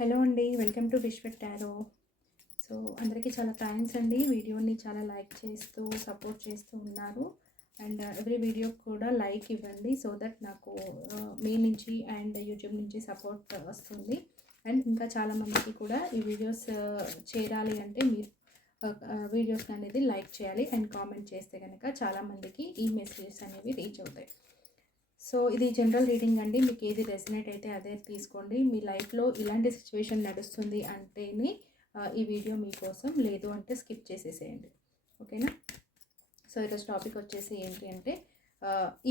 Hello అండి. Welcome to విశ్వ tarot. So అందరికీ చాలా థ్యాంక్స్ అండి. వీడియోని చాలా లైక్ చేస్తూ సపోర్ట్ చేస్తూ ఉన్నారు. అండ్ ఎవ్రీ వీడియోకి కూడా లైక్ ఇవ్వండి సో దట్ నాకు మీ నుంచి అండ్ యూట్యూబ్ నుంచి సపోర్ట్ వస్తుంది. అండ్ ఇంకా చాలామందికి కూడా ఈ వీడియోస్ చేరాలి అంటే మీరు వీడియోస్ అనేది లైక్ చేయాలి అండ్ కామెంట్ చేస్తే కనుక చాలామందికి ఈ మెసేజెస్ అనేవి రీచ్ అవుతాయి. సో ఇది జనరల్ రీడింగ్ అండి. మీకు ఏది రెసినేట్ అయితే అదే తీసుకోండి. మీ లైఫ్లో ఇలాంటి సిచ్యువేషన్ నడుస్తుంది అంటేనే ఈ వీడియో మీకోసం, లేదు అంటే స్కిప్ చేసేసేయండి. ఓకేనా? సో ఈరోజు టాపిక్ వచ్చేసి ఏంటి అంటే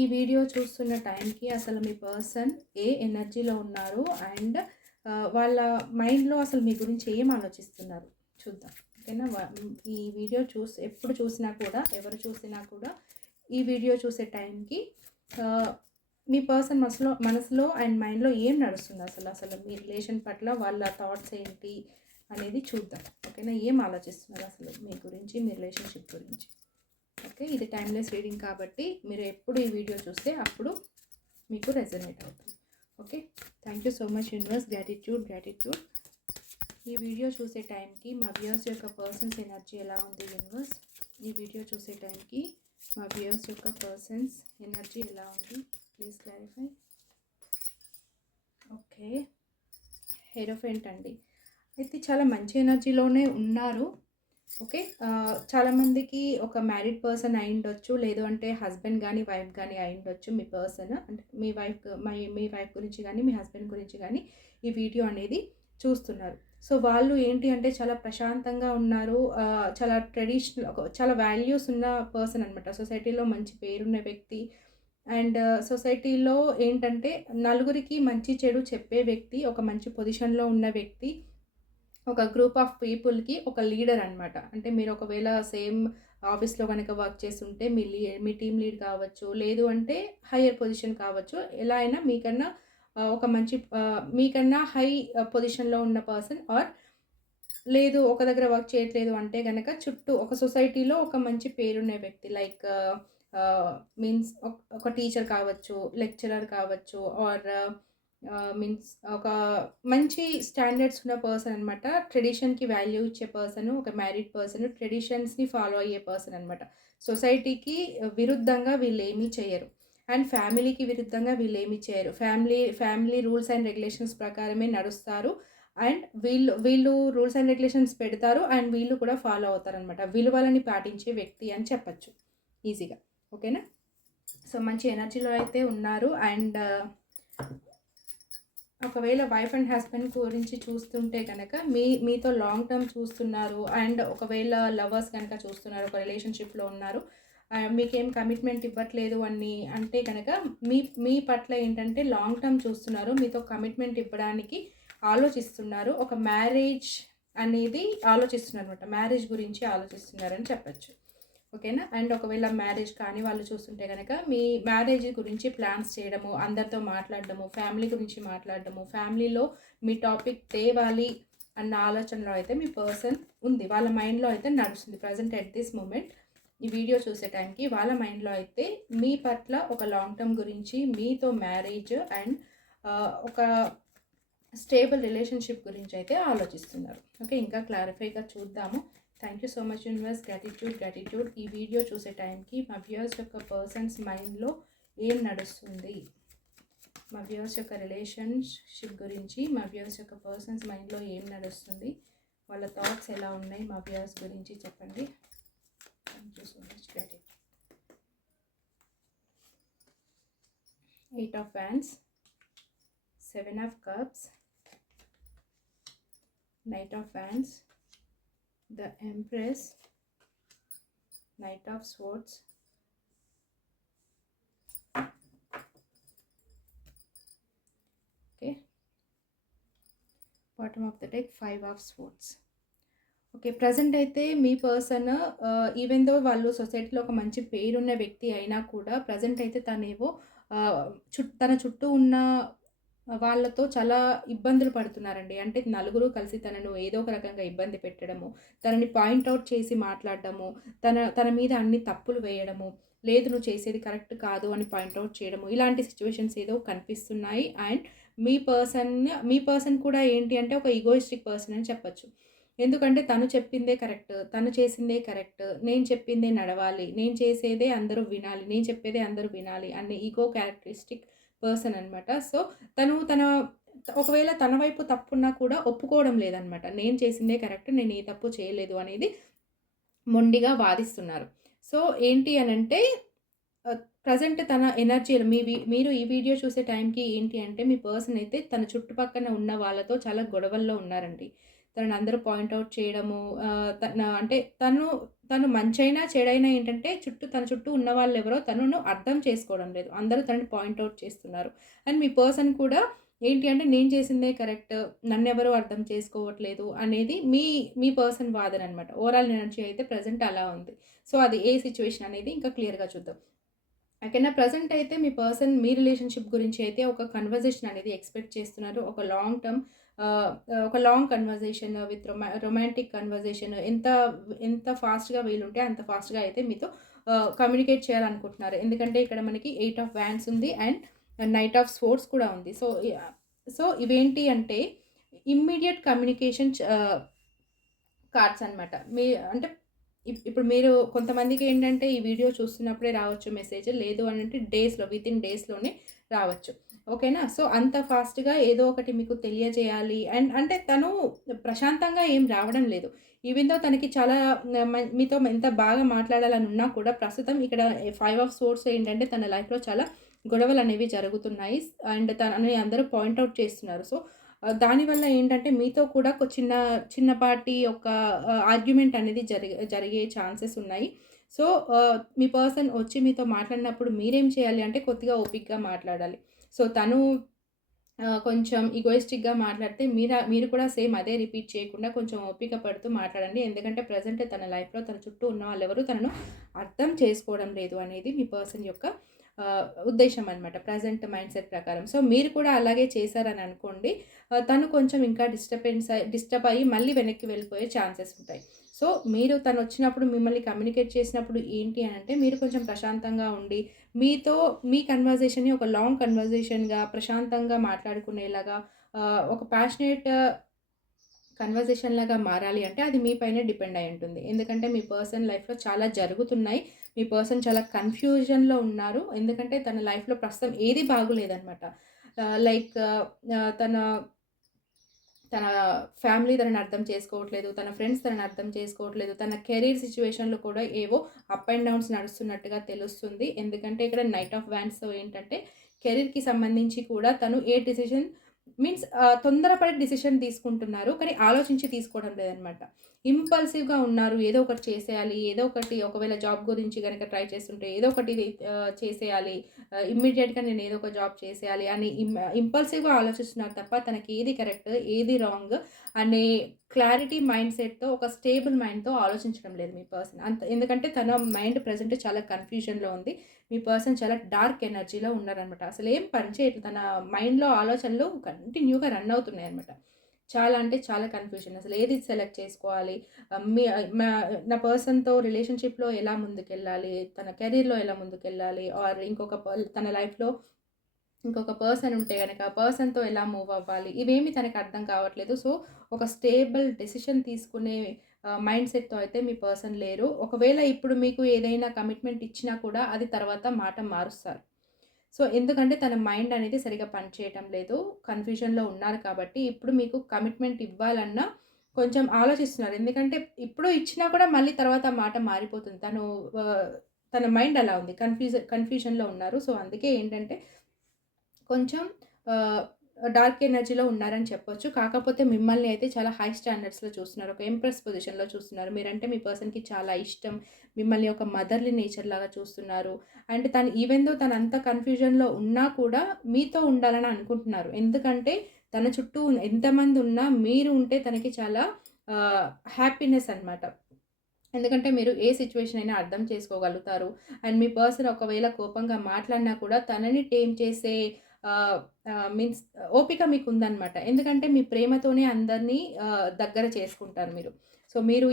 ఈ వీడియో చూస్తున్న టైంకి అసలు మీ పర్సన్ ఏ ఎనర్జీలో ఉన్నారు అండ్ వాళ్ళ మైండ్లో అసలు మీ గురించి ఏం ఆలోచిస్తున్నారు చూద్దాం. ఓకేనా? ఈ వీడియో ఎప్పుడు చూసినా కూడా, ఎవరు చూసినా కూడా ఈ వీడియో చూసే టైంకి మీ పర్సన్ మనసులో అండ్ మైండ్లో ఏం నడుస్తుంది, అసలు మీ రిలేషన్ పట్ల వాళ్ళ థాట్స్ ఏంటి అనేది చూద్దాం. ఓకేనా? ఏం ఆలోచిస్తున్నారు అసలు మీ గురించి, మీ రిలేషన్షిప్ గురించి. ఓకే, ఇది టైమ్లెస్ రీడింగ్ కాబట్టి మీరు ఎప్పుడు ఈ వీడియో చూస్తే అప్పుడు మీకు రెజనేట్ అవుతుంది. Okay, thank you so much universe. Gratitude. ఈ వీడియో చూసే టైంకి మా వ్యూయర్స్ యొక్క పర్సన్స్ ఎనర్జీ ఎలా ఉంది యూనివర్స్? ఈ వీడియో చూసే టైంకి మా వ్యూయర్స్ యొక్క పర్సన్స్ ఎనర్జీ ఎలా ఉంది? Please clarify. ఓకే, హెరోఫెంట్ అండి. అయితే చాలా మంచి ఎనర్జీలోనే ఉన్నారు. ఓకే, చాలామందికి ఒక మ్యారీడ్ పర్సన్ అయి ఉండొచ్చు, లేదు అంటే హస్బెండ్ కానీ వైఫ్ కానీ అయి ఉండొచ్చు. మీ పర్సన్ అంటే మీ వైఫ్ గురించి కానీ మీ హస్బెండ్ గురించి కానీ ఈ వీడియో అనేది చూస్తున్నారు. సో వాళ్ళు ఏంటి అంటే చాలా ప్రశాంతంగా ఉన్నారు. చాలా ట్రెడిషనల్, చాలా వాల్యూస్ ఉన్న పర్సన్ అనమాట. సొసైటీలో మంచి పేరున్న వ్యక్తి అండ్ సొసైటీలో ఏంటంటే నలుగురికి మంచి చెడు చెప్పే వ్యక్తి, ఒక మంచి పొజిషన్లో ఉన్న వ్యక్తి, ఒక గ్రూప్ ఆఫ్ పీపుల్కి ఒక లీడర్ అనమాట. అంటే మీరు ఒకవేళ సేమ్ ఆఫీస్లో కనుక వర్క్ చేస్తుంటే మీ టీమ్ లీడ్ కావచ్చు, లేదు అంటే హయ్యర్ పొజిషన్ కావచ్చు, ఎలా అయినా మీకన్నా ఒక మంచి మీకన్నా హై పొజిషన్లో ఉన్న పర్సన్, ఆర్ లేదు ఒక దగ్గర వర్క్ చేయట్లేదు అంటే కనుక చుట్టూ ఒక సొసైటీలో ఒక మంచి పేరున్న వ్యక్తి, లైక్ మీన్స్ ఒక టీచర్ కావచ్చు, లెక్చరర్ కావచ్చు, ఆర్ మీన్స్ ఒక మంచి స్టాండర్డ్స్ ఉన్న పర్సన్ అనమాట. ట్రెడిషన్కి వాల్యూ ఇచ్చే పర్సన్, ఒక మ్యారీడ్ పర్సన్, ట్రెడిషన్స్ని ఫాలో అయ్యే పర్సన్ అనమాట. సొసైటీకి విరుద్ధంగా వీళ్ళు ఏమీ చేయరు అండ్ ఫ్యామిలీకి విరుద్ధంగా వీళ్ళు ఏమీ చేయరు. ఫ్యామిలీ రూల్స్ అండ్ రెగ్యులేషన్స్ ప్రకారమే నడుస్తారు అండ్ వీళ్ళు రూల్స్ అండ్ రెగ్యులేషన్స్ పెడతారు అండ్ వీళ్ళు కూడా ఫాలో అవుతారనమాట. విలువలని పాటించే వ్యక్తి అని చెప్పచ్చు ఈజీగా. ఓకేనా? సో మంచి ఎనర్జీలో అయితే ఉన్నారు. అండ్ ఒకవేళ వైఫ్ అండ్ హస్బెండ్ గురించి చూస్తుంటే కనుక మీతో లాంగ్ టర్మ్ చూస్తున్నారు అండ్ ఒకవేళ లవర్స్ కనుక చూస్తున్నారు, ఒక రిలేషన్షిప్లో ఉన్నారు, మీకేం కమిట్మెంట్ ఇవ్వట్లేదు అని అంటే కనుక మీ పట్ల ఏంటంటే లాంగ్ టర్మ్ చూస్తున్నారు, మీతో కమిట్మెంట్ ఇవ్వడానికి ఆలోచిస్తున్నారు, ఒక మ్యారేజ్ అనేది ఆలోచిస్తున్నారు అనమాట. మ్యారేజ్ గురించి ఆలోచిస్తున్నారని చెప్పచ్చు. ఓకేనా? అండ్ ఒకవేళ మ్యారేజ్ కానీ వాళ్ళు చూస్తుంటే కనుక మీ మ్యారేజ్ గురించి ప్లాన్స్ చేయడము, అందరితో మాట్లాడడము, ఫ్యామిలీ గురించి మాట్లాడడము, ఫ్యామిలీలో మీ టాపిక్ తేవాలి అన్న ఆలోచనలో అయితే మీ పర్సన్ ఉంది. వాళ్ళ మైండ్లో అయితే నడుస్తుంది ప్రజెంట్ ఎట్ దిస్ మూమెంట్. ఈ వీడియో చూసే టైంకి వాళ్ళ మైండ్లో అయితే మీ పట్ల ఒక లాంగ్ టర్మ్ గురించి, మీతో మ్యారేజ్ అండ్ ఒక స్టేబుల్ రిలేషన్షిప్ గురించి అయితే ఆలోచిస్తున్నారు. ఓకే, ఇంకా క్లారిఫైగా చూద్దాము. Thank you so much universe. Gratitude. ఈ వీడియో చూసే టైంకి మా వ్యూయర్స్ యొక్క పర్సన్స్ మైండ్లో ఏం నడుస్తుంది, మా వ్యూయర్స్ యొక్క రిలేషన్షిప్ గురించి మా వ్యూయర్స్ యొక్క పర్సన్స్ మైండ్లో ఏం నడుస్తుంది, వాళ్ళ థాట్స్ ఎలా ఉన్నాయి మా వ్యూయర్స్ గురించి చెప్పండి. Thank you so much. Gratitude. 8 of Wands, 7 of Cups, Knight of Wands, the Empress, Knight of Swords, okay, bottom of the deck 5 of Swords. Okay, present అయితే మీ పర్సన్ ఈవెన్ దో వాళ్ళు సొసైటీలో ఒక మంచి పేరున్న వ్యక్తి అయినా కూడా ప్రజెంట్ అయితే తనేవో తన చుట్టూ ఉన్న వాళ్ళతో చాలా ఇబ్బందులు పడుతున్నారండి. అంటే నలుగురు కలిసి తనను ఏదో ఒక రకంగా ఇబ్బంది పెట్టడము, తనని పాయింట్అవుట్ చేసి మాట్లాడడము, తన మీద అన్ని తప్పులు వేయడము, లేదు నువ్వు చేసేది కరెక్ట్ కాదు అని పాయింట్అవుట్ చేయడము, ఇలాంటి సిచ్యువేషన్స్ ఏదో కనిపిస్తున్నాయి. అండ్ మీ పర్సన్ కూడా ఏంటి అంటే ఒక ఈగోయిస్టిక్ పర్సన్ అని చెప్పొచ్చు. ఎందుకంటే తను చెప్పిందే కరెక్ట్, తను చేసిందే కరెక్ట్, నేను చెప్పిందే నడవాలి, నేను చేసేదే అందరూ వినాలి, నేను చెప్పేదే అందరూ వినాలి అనే ఈగో క్యారెక్టరిస్టిక్ పర్సన్ అనమాట. సో, తన ఒకవేళ తన వైపు తప్పున్నా కూడా ఒప్పుకోవడం లేదనమాట. నేను చేసిందే కరెక్ట్, నేను ఏ తప్పు చేయలేదు అనేది మొండిగా వాదిస్తున్నారు. సో, ఏంటి అనంటే ప్రెజెంట్ తన ఎనర్జీలు మీరు ఈ వీడియో చూసే టైంకి ఏంటి అంటే మీ పర్సన్ అయితే తన చుట్టుపక్కన ఉన్న వాళ్ళతో చాలా గొడవల్లో ఉన్నారండి. తనని అందరూ పాయింట్ ఔట్ చేయడము, అంటే తను మంచైనా, చెడైనా ఏంటంటే తన చుట్టూ ఉన్న వాళ్ళెవరో తనను అర్థం చేసుకోవడం లేదు. అందరూ తనని పాయింట్ ఔట్ చేస్తున్నారు. అండ్ మీ పర్సన్ కూడా ఏంటి అంటే నేను చేసిందే కరెక్ట్, నన్నెవరు అర్థం చేసుకోవట్లేదు అనేది మీ పర్సన్ వాదననమాట. ఓవరాల్ ఎనర్జీ అయితే ప్రెజెంట్ అలా ఉంది. సో, అది ఏ సిట్యుయేషన్ అనేది ఇంకా క్లియర్‌గా చూద్దాం. ఓకేనా. ప్రెజెంట్ అయితే మీ పర్సన్ మీ రిలేషన్‌షిప్ గురించి అయితే ఒక కన్వర్జేషన్ అనేది ఎక్స్‌పెక్ట్ చేస్తున్నారు. ఒక long conversation with romantic conversation ఎంత ఫాస్ట్‌గా వీలుంటే అంత ఫాస్ట్‌గా అయితే మీతో కమ్యూనికేట్ చేయాలనుకుంటున్నారు. ఎందుకంటే ఇక్కడ మనకి 8 ఆఫ్ వ్యాండ్స్ ఉంది అండ్ నైట్ ఆఫ్ స్వోర్డ్స్ కూడా ఉంది. సో ఇవేంటి అంటే ఇమ్మీడియేట్ కమ్యూనికేషన్ కార్డ్స్ అనమాట. అంటే ఇప్పుడు మీరు కొంతమందికేంటంటే ఈ వీడియో చూస్తున్నప్పుడే రావచ్చు మెసేజ్. లేదు అనంటే వితిన్ డేస్‌లోనే రావచ్చు. ఓకేనా. సో, అంత ఫాస్ట్‌గా ఏదో ఒకటి మీకు తెలియజేయాలి. అంటే తను ప్రశాంతంగా ఏం రావడం లేదు. ఈవెన్ దో తనకి చాలా మీతో ఎంత బాగా మాట్లాడాలని ఉన్నా కూడా ప్రస్తుతం ఇక్కడ 5 ఆఫ్ సోర్డ్స్ ఏంటంటే తన లైఫ్‌లో చాలా గొడవలనేవి జరుగుతున్నాయి. అండ్ తనని అందరూ పాయింట్ ఔట్ చేస్తున్నారు. సో, దానివల్ల ఏంటంటే మీతో కూడా చిన్నపాటి ఒక ఆర్గ్యుమెంట్ అనేది జరిగే ఛాన్సెస్ ఉన్నాయి. సో, మీ పర్సన్ వచ్చి మీతో మాట్లాడినప్పుడు మీరేం చేయాలి అంటే కొద్దిగా ఓపికగా మాట్లాడాలి. సో, తను కొంచెం ఈగోయిస్టిక్‌గా మాట్లాడితే మీరు కూడా సేమ్ అదే రిపీట్ చేయకుండా కొంచెం ఓపిక పడుతూ మాట్లాడండి. ఎందుకంటే ప్రెజెంట్ తన లైఫ్‌లో తన చుట్టూ ఉన్న వాళ్ళెవరు తనను అర్థం చేసుకోవడం లేదు అనేది మీ పర్సన్ యొక్క ఉద్దేశ్యం అనమాట. ప్రెజెంట్ మైండ్‌సెట్ ప్రకారం. సో, మీరు కూడా అలాగే చేశారని అనుకోండి. తను కొంచెం ఇంకా డిస్టర్బ్ అయ్యి మళ్ళీ వెనక్కి వెళ్ళిపోయే ఛాన్సెస్ ఉంటాయి. సో, తనొచ్చినప్పుడు మిమ్మల్ని కమ్యూనికేట్ చేసినప్పుడు ఏంటి అనంటే మీరు కొంచెం ప్రశాంతంగా ఉండి మీ కన్వర్జేషన్‌ని ఒక లాంగ్ కన్వర్జేషన్‌గా ప్రశాంతంగా మాట్లాడుకునేలాగా ఒక ప్యాషనేట్ కన్వర్జేషన్ లాగా మారాలి అంటే అది మీ పైనే డిపెండ్ అయి ఉంటుంది. ఎందుకంటే మీ పర్సన్ లైఫ్‌లో చాలా జరుగుతున్నాయి. మీ పర్సన్ చాలా కన్‌ఫ్యూజన్‌లో ఉన్నారు. ఎందుకంటే తన లైఫ్‌లో ప్రస్తుతం ఏది బాగోలేదనమాట. లైక్ తన తన ఫ్యామిలీ తనని అర్థం చేసుకోవట్లేదు. తన ఫ్రెండ్స్ తనని అర్థం చేసుకోవట్లేదు. తన కెరీర్ సిట్యుయేషన్‌లో కూడా ఏవో అప్ అండ్ డౌన్స్ నడుస్తున్నట్టుగా తెలుస్తుంది. ఎందుకంటే ఇక్కడ నైట్ ఆఫ్ వ్యాండ్స్‌తో ఏంటంటే కెరీర్‌కి సంబంధించి కూడా తను ఏ డెసిషన్ తొందరపడి డెసిషన్ తీసుకుంటున్నారు. కానీ ఆలోచించి తీసుకోవడం లేదనమాట. ఇంపల్సివ్‌గా ఉన్నారు. ఏదో ఒకటి చేసేయాలి. ఏదో ఒకటి ఒకవేళ జాబ్ గురించి గనక ట్రై చేస్తుంటే ఏదో ఒకటి చేసేయాలి. ఇమ్మీడియేట్‌గా నేను ఏదో ఒక జాబ్ చేసేయాలి అని ఇంపల్సివ్‌గా ఆలోచిస్తున్నారు తప్ప తనకి ఏది కరెక్ట్, ఏది రాంగ్ అనే క్లారిటీ మైండ్‌సెట్‌తో ఒక స్టేబుల్ మైండ్‌తో ఆలోచించడం లేదు మీ పర్సన్. ఎందుకంటే తన మైండ్ ప్రెజెంట్ చాలా కన్‌ఫ్యూజన్‌లో ఉంది. మీ పర్సన్ చాలా డార్క్ ఎనర్జీలో ఉన్నారనమాట. అసలేం పని చేయట్లేదు. తన మైండ్‌లో ఆలోచనలు కంటిన్యూగా రన్ అవుతున్నాయన్నమాట. చాలా అంటే చాలా కన్‌ఫ్యూజన్. అసలు ఏది సెలెక్ట్ చేసుకోవాలి? ఆహ్, మీ మా నా పర్సన్‌తో రిలేషన్‌షిప్‌లో ఎలా ముందుకెళ్ళాలి? తన కెరీర్‌లో ఎలా ముందుకెళ్ళాలి? ఆర్ తన లైఫ్‌లో ఇంకొక పర్సన్ ఉంటే గనక ఆ పర్సన్‌తో ఎలా మూవ్ అవ్వాలి? ఇవేమి తనకి అర్థం కావట్లేదు. సో, ఒక స్టేబుల్ డెసిషన్ తీసుకునే మైండ్‌సెట్‌తో అయితే మీ పర్సన్ లేరు. ఒకవేళ ఇప్పుడు మీకు ఏదైనా కమిట్మెంట్ ఇచ్చినా కూడా అది తర్వాత మాట మారుస్తారు. సో, ఎందుకంటే తన మైండ్ అనేది సరిగ్గా పనిచేయటం లేదు. కన్‌ఫ్యూజన్‌లో ఉన్నారు కాబట్టి ఇప్పుడు మీకు కమిట్మెంట్ ఇవ్వాలన్నా కొంచెం ఆలోచిస్తున్నారు. ఎందుకంటే ఇప్పుడు ఇచ్చినా కూడా మళ్ళీ తర్వాత మాట మారిపోతుంది. తన మైండ్ అలా ఉంది. కన్‌ఫ్యూజన్‌లో ఉన్నారు. సో, అందుకే ఏంటంటే కొంచెం ఆహ్, డార్క్ ఎనర్జీలో ఉన్నారని చెప్పొచ్చు. కాకపోతే మిమ్మల్ని అయితే చాలా హై స్టాండర్డ్స్‌లో చూస్తున్నారు. ఒక ఎంప్రెస్ పొజిషన్‌లో చూస్తున్నారు. మీరంటే మీ పర్సన్‌కి చాలా ఇష్టం. మిమ్మల్ని ఒక మదర్‌లీ నేచర్ లాగా చూస్తున్నారు. అండ్ తనంత కన్‌ఫ్యూజన్‌లో ఉన్నా కూడా మీతో ఉండాలని అనుకుంటున్నారు. ఎందుకంటే తన చుట్టూ ఎంతమంది ఉన్నా మీరు ఉంటే తనకి చాలా ఆహ్, హ్యాపీనెస్ అనమాట. ఎందుకంటే మీరు ఏ సిట్యుయేషన్ అయినా అర్థం చేసుకోగలుగుతారు. అండ్ మీ పర్సన్ ఒకవేళ కోపంగా మాట్లాడినా కూడా తనని టేమ్ చేసే ఆహ్, మీన్స్ ఓపిక మీకుందనమాట. ఎందుకంటే మీ ప్రేమతోనే అందరిని దగ్గర చేసుకుంటారు మీరు. సో, మీరు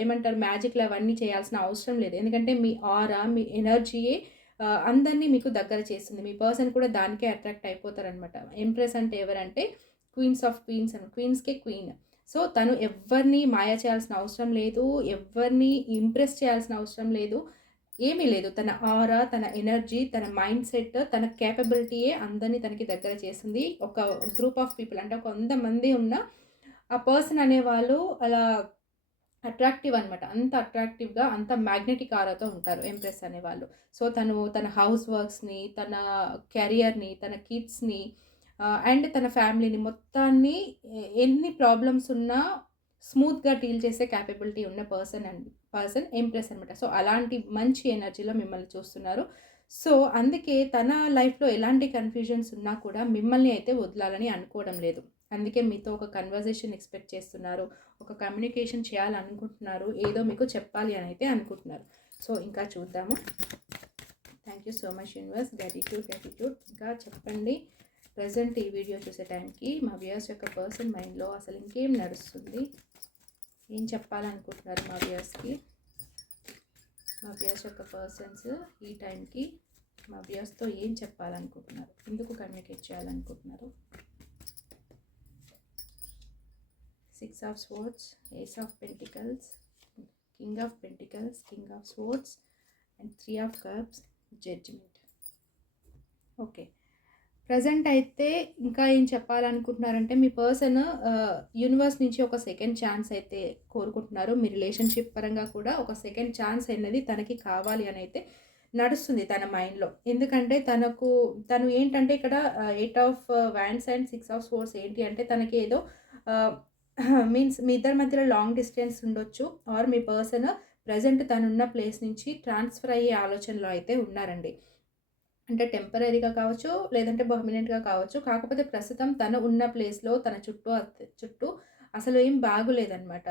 ఏమంటారు మ్యాజిక్‌లు అవన్నీ చేయాల్సిన అవసరం లేదు. ఎందుకంటే మీ ఆరా, మీ ఎనర్జీయే అందరినీ మీకు దగ్గర చేస్తుంది. మీ పర్సన్ కూడా దానికే అట్రాక్ట్ అయిపోతారనమాట. ఎంప్రెస్ అంటే ఎవరంటే క్వీన్స్ ఆఫ్ క్వీన్స్ అని, క్వీన్స్‌కే క్వీన్. సో, తను ఎవ్వరిని మాయ చేయాల్సిన అవసరం లేదు. ఎవ్వరిని ఇంప్రెస్ చేయాల్సిన అవసరం లేదు. ఏమీ లేదు. తన ఆరా, తన ఎనర్జీ, తన మైండ్ సెట్, తన కేపబిలిటీయే అందరిని తనకి దగ్గర చేస్తుంది. ఒక గ్రూప్ ఆఫ్ పీపుల్ అంటే ఒక 100 మంది ఉన్న ఆ పర్సన్ అనేవాళ్ళు అలా అట్రాక్టివ్ అనమాట. అంత అట్రాక్టివ్‌గా, అంత మ్యాగ్నెటిక్ ఆరాతో ఉంటారు ఎంప్రెస్ అనేవాళ్ళు. సో, తను తన హౌస్ వర్క్స్‌ని, తన కెరియర్‌ని, తన కిడ్స్‌ని అండ్ తన ఫ్యామిలీని మొత్తాన్ని ఎన్ని ప్రాబ్లమ్స్ ఉన్నా స్మూత్‌గా డీల్ చేసే కేపబిలిటీ ఉన్న పర్సన్ ఎంప్రెస్ అనమాట. సో, అలాంటి మంచి ఎనర్జీలో మిమ్మల్ని చూస్తున్నారు. సో, అందుకే తన లైఫ్‌లో ఎలాంటి కన్‌ఫ్యూజన్స్ ఉన్నా కూడా మిమ్మల్ని అయితే వదలాలని అనుకోవడం లేదు. అందుకే మీతో ఒక కన్వర్జేషన్ ఎక్స్‌పెక్ట్ చేస్తున్నారు. ఒక కమ్యూనికేషన్ చేయాలనుకుంటున్నారు. ఏదో మీకు చెప్పాలి అని అయితే అనుకుంటున్నారు. సో, ఇంకా చూద్దాము. Thank you so much universe. Gratitude. ఇంకా చెప్పండి. ప్రెజెంట్ ఈ వీడియో చూసే టైంకి మా వ్యూయర్స్ యొక్క పర్సన్ మైండ్‌లో అసలు ఇంకేం నడుస్తుంది? ఏం చెప్పాలనుకుంటున్నారు మా వ్యూయర్స్‌కి? మా వ్యూయర్స్ యొక్క పర్సన్స్ ఈ టైంకి మా వ్యూయర్స్‌తో ఏం చెప్పాలనుకుంటున్నారు? ఎందుకు కమ్యూనికేట్ చేయాలనుకుంటున్నారు? 6 of swords, ace of pentacles, king of pentacles, king of swords and 3 of cups, judgement. Okay. Present అయితే ఇంకా ఏం చెప్పాలనుకుంటున్నారంటే మీ పర్సన్ యూనివర్స్ నుంచి ఒక సెకండ్ ఛాన్స్ అయితే కోరుకుంటున్నారు. మీ రిలేషన్షిప్ పరంగా కూడా ఒక సెకండ్ ఛాన్స్ అనేది తనకి కావాలి అని అయితే నడుస్తుంది తన మైండ్‌లో. ఎందుకంటే తను ఏంటంటే ఇక్కడ 8 of wands and 6 of swords ఏంటి అంటే తనకి ఏదో మీన్స్ మీ ఇద్దరి మధ్యలో లాంగ్ డిస్టెన్స్ ఉండొచ్చు. ఆర్ మీ పర్సన్ ప్రెజెంట్ తనున్న ప్లేస్ నుంచి ట్రాన్స్‌ఫర్ అయ్యే ఆలోచనలో అయితే ఉన్నారండి. అంటే టెంపరరీగా కావచ్చు, లేదంటే పర్మనెంట్‌గా కావచ్చు. కాకపోతే ప్రస్తుతం తను ఉన్న ప్లేస్‌లో తన చుట్టూ అసలు ఏం బాగోలేదనమాట.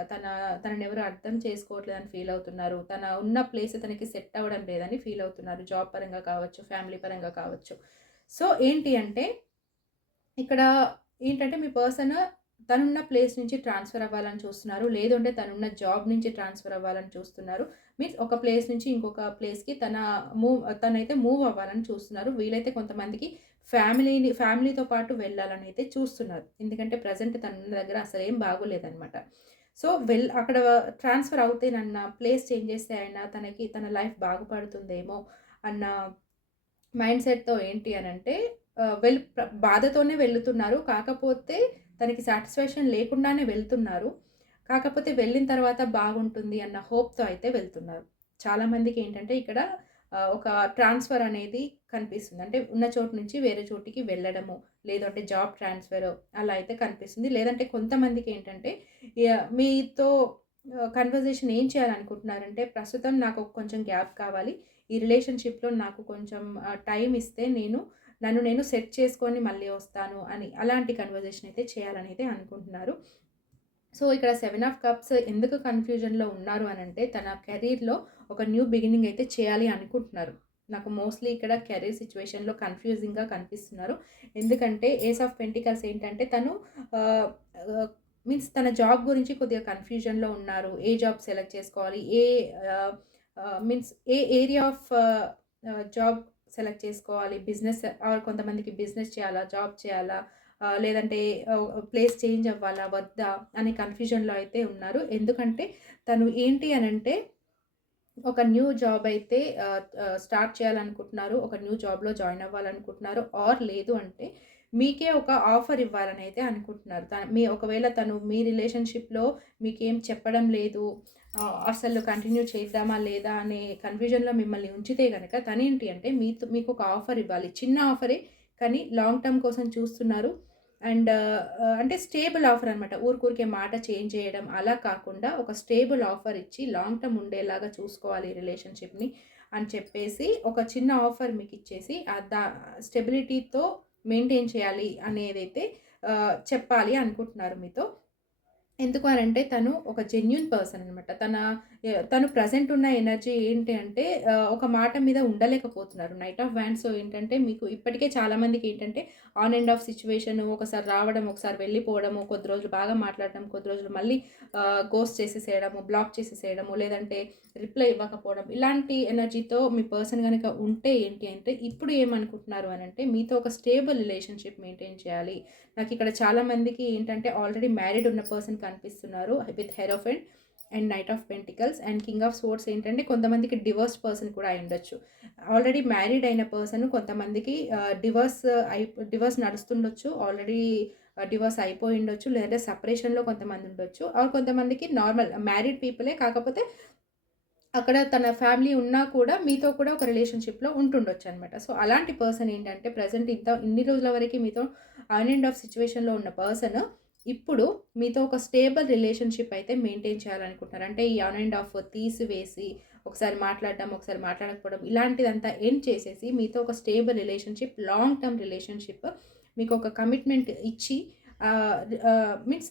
తననెవరు అర్థం చేసుకోవట్లేదని ఫీల్ అవుతున్నారు. తన ఉన్న ప్లేస్ తనకి సెట్ అవ్వడం లేదని ఫీల్ అవుతున్నారు. జాబ్ పరంగా కావచ్చు, ఫ్యామిలీ పరంగా కావచ్చు. సో, ఏంటి అంటే ఇక్కడ ఏంటంటే మీ పర్సన్ తనున్న ప్లేస్ నుంచి ట్రాన్స్‌ఫర్ అవ్వాలని చూస్తున్నారు. లేదు అంటే తనున్న జాబ్ నుంచి ట్రాన్స్‌ఫర్ అవ్వాలని చూస్తున్నారు. మీన్స్ ఒక ప్లేస్ నుంచి ఇంకొక ప్లేస్‌కి తనైతే మూవ్ అవ్వాలని చూస్తున్నారు. వీలైతే కొంతమందికి ఫ్యామిలీతో పాటు వెళ్ళాలని అయితే చూస్తున్నారు. ఎందుకంటే ప్రెజెంట్ తనున్న దగ్గర అసలేం బాగోలేదనమాట. సో, అక్కడ ట్రాన్స్‌ఫర్ అవుతేనన్నా, ప్లేస్ చేంజ్ చేస్తే అయినా తన లైఫ్ బాగుపడుతుందేమో అన్న మైండ్ సెట్‌తో ఏంటి అనంటే బాధతోనే వెళ్తున్నారు. కాకపోతే తనకి సాటిస్ఫాక్షన్ లేకుండానే వెళ్తున్నారు. కాకపోతే వెళ్ళిన తర్వాత బాగుంటుంది అన్న హోప్‌తో అయితే వెళ్తున్నారు. చాలామందికేంటంటే ఇక్కడ ఒక ట్రాన్స్‌ఫర్ అనేది కనిపిస్తుంది. అంటే ఉన్న చోటు నుంచి వేరే చోటికి వెళ్ళడము, లేదంటే జాబ్ ట్రాన్స్‌ఫర్ అలా అయితే కనిపిస్తుంది. లేదంటే కొంతమందికేంటంటే మీతో కన్వర్జేషన్ ఏం చేయాలనుకుంటున్నారంటే, ప్రస్తుతం నాకు కొంచెం గ్యాప్ కావాలి. ఈ రిలేషన్‌షిప్‌లో నాకు కొంచెం టైమ్ ఇస్తే నన్ను నేను సెట్ చేసుకొని మళ్ళీ వస్తాను అని అలాంటి కన్వర్జేషన్ అయితే చేయాలని అయితే అనుకుంటున్నారు. సో, ఇక్కడ 7 ఆఫ్ కప్స్ ఎందుకు కన్‌ఫ్యూజన్‌లో ఉన్నారు అనంటే, తన కెరీర్‌లో ఒక న్యూ బిగినింగ్ అయితే చేయాలి అనుకుంటున్నారు. నాకు మోస్ట్‌లీ ఇక్కడ కెరీర్ సిట్యుయేషన్‌లో కన్‌ఫ్యూజింగ్‌గా కనిపిస్తున్నారు. ఎందుకంటే ఏస్ ఆఫ్ పెంటికల్స్ ఏంటంటే తను ఆహ్, ఆహ్, మీన్స్ తన జాబ్ గురించి కొద్దిగా కన్‌ఫ్యూజన్‌లో ఉన్నారు. ఏ జాబ్ సెలెక్ట్ చేసుకోవాలి? ఆహ్, means A area of job select చేసుకోవాలి? బిజినెస్ ఆర్ కొంతమందికి బిజినెస్ చేయాలా? జాబ్ చేయాలా? లేదంటే ప్లేస్ చేంజ్ అవ్వాలా? వద్దా? అనే కన్‌ఫ్యూజన్‌లో అయితే ఉన్నారు. ఎందుకంటే తను ఏంటి అనంటే ఒక న్యూ జాబ్ అయితే స్టార్ట్ చేయాలనుకుంటున్నారు. ఒక న్యూ జాబ్‌లో జాయిన్ అవ్వాలనుకుంటున్నారు. ఆర్ లేదు అంటే మీకే ఒక ఆఫర్ ఇవ్వాలని అయితే అనుకుంటున్నారు. ఒకవేళ తను మీ రిలేషన్‌షిప్‌లో మీకేం చెప్పడం లేదు. అసలు కంటిన్యూ చేద్దామా లేదా అనే కన్‌ఫ్యూజన్‌లో మిమ్మల్ని ఉంచితే గనక తనేంటి అంటే మీకొక ఆఫర్ ఇవ్వాలి. చిన్న ఆఫరే కానీ లాంగ్ టర్మ్ కోసం చూస్తున్నారు. అండ్ అంటే స్టేబుల్ ఆఫర్ అనమాట. ఊరికే మాట చేంజ్ చేయడం అలా కాకుండా ఒక స్టేబుల్ ఆఫర్ ఇచ్చి లాంగ్ టర్మ్ ఉండేలాగా చూసుకోవాలి రిలేషన్‌షిప్‌ని అని చెప్పేసి ఒక చిన్న ఆఫర్ మీకిచ్చేసి స్టెబిలిటీతో మెయింటైన్ చేయాలి అనేదైతే చెప్పాలి అనుకుంటున్నారు మీతో. ఎందుకు అనంటే తను ఒక జెన్యూన్ పర్సన్ అనమాట. తను ప్రెజెంట్ ఉన్న ఎనర్జీ ఏంటి అంటే ఒక మాట మీద ఉండలేకపోతున్నారు. నైట్ ఆఫ్ వ్యాండ్స్ ఏంటంటే మీకు ఇప్పటికే చాలా మందికేంటంటే ఆన్ అండ్ ఆఫ్ సిట్యుయేషన్ ఒకసారి రావడం, ఒకసారి వెళ్ళిపోవడము, కొద్ది రోజులు బాగా మాట్లాడడం, కొద్ది రోజులు మళ్ళీ గోస్ట్ చేసేసేయడము, బ్లాక్ చేసేసేయడము, లేదంటే రిప్లై ఇవ్వకపోవడం. ఇలాంటి ఎనర్జీతో మీ పర్సన్ గనక ఉంటే ఏంటి అంటే ఇప్పుడు ఏమనుకుంటున్నారు అనంటే మీతో ఒక స్టేబుల్ రిలేషన్‌షిప్ మెయింటైన్ చేయాలి. నాకిక్కడ చాలా మందికి ఏంటంటే ఆల్రెడీ మ్యారీడ్ ఉన్న పర్సన్ కనిపిస్తున్నారు with hierophant and knight of pentacles and king of swords ఏంటంటే కొంతమందికి డివోర్స్డ్ పర్సన్ కూడా అయ్యుండొచ్చు. ఆల్రెడీ మ్యారీడ్ అయిన పర్సన్ కొంతమందికి డివోర్స్ నడుస్తుండొచ్చు. ఆల్రెడీ డివోర్స్ అయిపోయుండొచ్చు. లేదంటే సెపరేషన్‌లో కొంతమంది ఉండొచ్చు. ఆర్ కొంతమందికి నార్మల్ మ్యారీడ్ పీపులే కాకపోతే అక్కడ తన ఫ్యామిలీ ఉన్నా కూడా మీతో కూడా ఒక రిలేషన్‌షిప్‌లో ఉంటుండొచ్చనమాట. సో, అలాంటి పర్సన్ ఏంటంటే ప్రెజెంట్ ఇన్ని రోజుల వరకి మీతో ఆన్ అండ్ ఆఫ్ సిట్యుయేషన్‌లో ఉన్న పర్సన్ ఇప్పుడు మీతో ఒక స్టేబుల్ రిలేషన్‌షిప్ అయితే మెయింటైన్ చేయాలనుకుంటున్నారు. అంటే ఈ ఆన్ అండ్ ఆఫ్ తీసివేసి ఒకసారి మాట్లాడడం, ఒకసారి మాట్లాడకపోవడం ఇలాంటిదంతా ఎండ్ చేసేసి మీతో ఒక stable relationship, long term relationship మీకు ఒక కమిట్మెంట్ ఇచ్చి ఆహ్, మీన్స్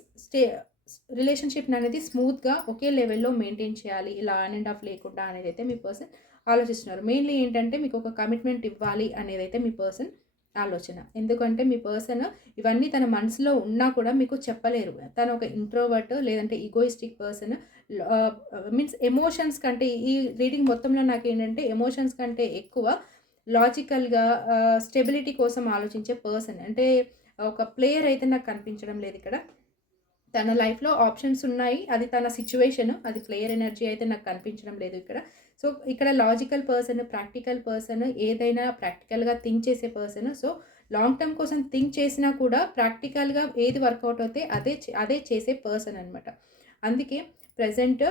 రిలేషన్‌షిప్‌ననేది స్మూత్‌గా ఒకే లెవెల్‌లో మెయింటైన్ చేయాలి. ఇలా ఆన్ అండ్ ఆఫ్ లేకుండా అనేదైతే మీ పర్సన్ ఆలోచిస్తున్నారు. మెయిన్‌లీ ఏంటంటే మీకు ఒక కమిట్మెంట్ ఇవ్వాలి అనేదైతే మీ పర్సన్ ఆలోచన. ఎందుకంటే మీ పర్సన్ ఇవన్నీ తన మనసులో ఉన్నా కూడా మీకు చెప్పలేరు. తను ఒక ఇంట్రోవర్ట్ లేదంటే ఈగోయిస్టిక్ పర్సన్ ఆహ్, మీన్స్ ఎమోషన్స్ కంటే ఈ రీడింగ్ మొత్తంలో నాకేంటంటే ఎమోషన్స్ కంటే ఎక్కువ లాజికల్‌గా స్టెబిలిటీ కోసం ఆలోచించే పర్సన్. అంటే ఒక ప్లేయర్ అయితే నాకు కనిపించడం లేదిక్కడ. తన లైఫ్‌లో ఆప్షన్స్ ఉన్నాయి. అది తన సిట్యుయేషన్. అది ప్లేయర్ ఎనర్జీ అయితే నాకు కనిపించడం లేదు ఇక్కడ. సో, ఇక్కడ లాజికల్ పర్సన్, ప్రాక్టికల్ పర్సన్ ఏదైనా ప్రాక్టికల్‌గా థింక్ చేసే పర్సన్. సో, లాంగ్ టర్మ్ కోసం థింక్ చేసినా కూడా ప్రాక్టికల్‌గా ఏది వర్కౌట్ అవుతే అదే చేసే పర్సన్ అనమాట. అందుకే ప్రెజెంట్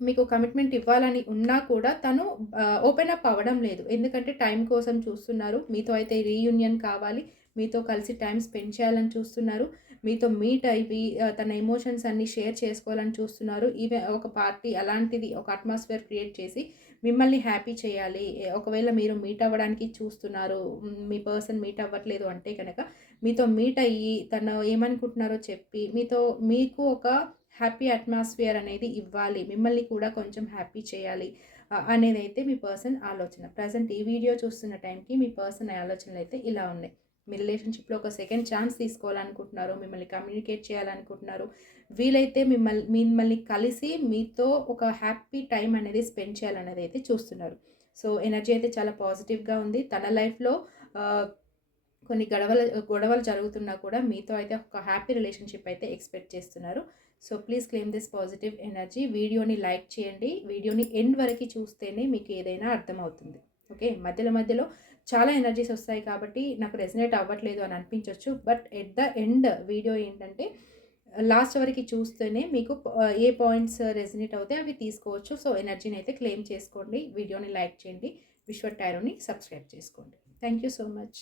మీకు కమిట్మెంట్ ఇవ్వాలని ఉన్నా కూడా తను ఓపెన్ అప్ అవ్వడం లేదు. ఎందుకంటే టైం కోసం చూస్తున్నారు. మీతో అయితే రీయూనియన్ కావాలి. మీతో కలిసి టైమ్ స్పెండ్ చేయాలని చూస్తున్నారు. మీతో మీట్ అయ్యి తన ఎమోషన్స్ అన్నీ షేర్ చేసుకోవాలని చూస్తున్నారు. ఒక పార్టీ అలాంటిది ఒక అట్మాస్ఫియర్ క్రియేట్ చేసి మిమ్మల్ని హ్యాపీ చేయాలి. ఒకవేళ మీరు మీట్ అవ్వడానికి చూస్తున్నారు. మీ పర్సన్ మీట్ అవ్వట్లేదు అంటే గనక మీతో మీట్ అయ్యి తను ఏమనుకుంటున్నారో చెప్పి మీకు ఒక హ్యాపీ అట్మాస్ఫియర్ అనేది ఇవ్వాలి. మిమ్మల్ని కూడా కొంచెం హ్యాపీ చేయాలి అనేదైతే మీ పర్సన్ ఆలోచన. ప్రెజెంట్ ఈ వీడియో చూస్తున్న టైంకి మీ పర్సన్ ఆలోచనలైతే ఇలా ఉన్నాయి. మీ రిలేషన్‌షిప్‌లో ఒక సెకండ్ ఛాన్స్ తీసుకోవాలనుకుంటున్నారు. మిమ్మల్ని కమ్యూనికేట్ చేయాలనుకుంటున్నారు. వీలైతే మిమ్మల్ని కలిసి మీతో ఒక హ్యాపీ టైమ్ అనేది స్పెండ్ చేయాలనేది అయితే చూస్తున్నారు. సో, ఎనర్జీ అయితే చాలా పాజిటివ్‌గా ఉంది. తన లైఫ్‌లో ఆహ్, కొన్ని గొడవలు జరుగుతున్నా కూడా మీతో అయితే ఒక హ్యాపీ రిలేషన్‌షిప్ అయితే ఎక్స్‌పెక్ట్ చేస్తున్నారు. So, please claim this positive energy. వీడియోని లైక్ చేయండి. వీడియోని ఎండ్ వరకి చూస్తేనే మీకు ఏదైనా అర్థమవుతుంది. ఓకే. మధ్యలో మధ్యలో చాలా ఎనర్జీస్ వస్తాయి కాబట్టి నాకు రెజొనేట్ అవ్వట్లేదు అని అనిపించొచ్చు. But at the end video ఏంటంటే లాస్ట్ వరకి చూస్తేనే మీకు ఏ పాయింట్స్ రెజొనేట్ అవుతాయి అవి తీసుకోవచ్చు. సో, ఎనర్జీని అయితే క్లెయిమ్ చేసుకోండి. వీడియోని లైక్ చేయండి. విశ్వ టారోని సబ్స్క్రైబ్ చేసుకోండి. Thank you so much.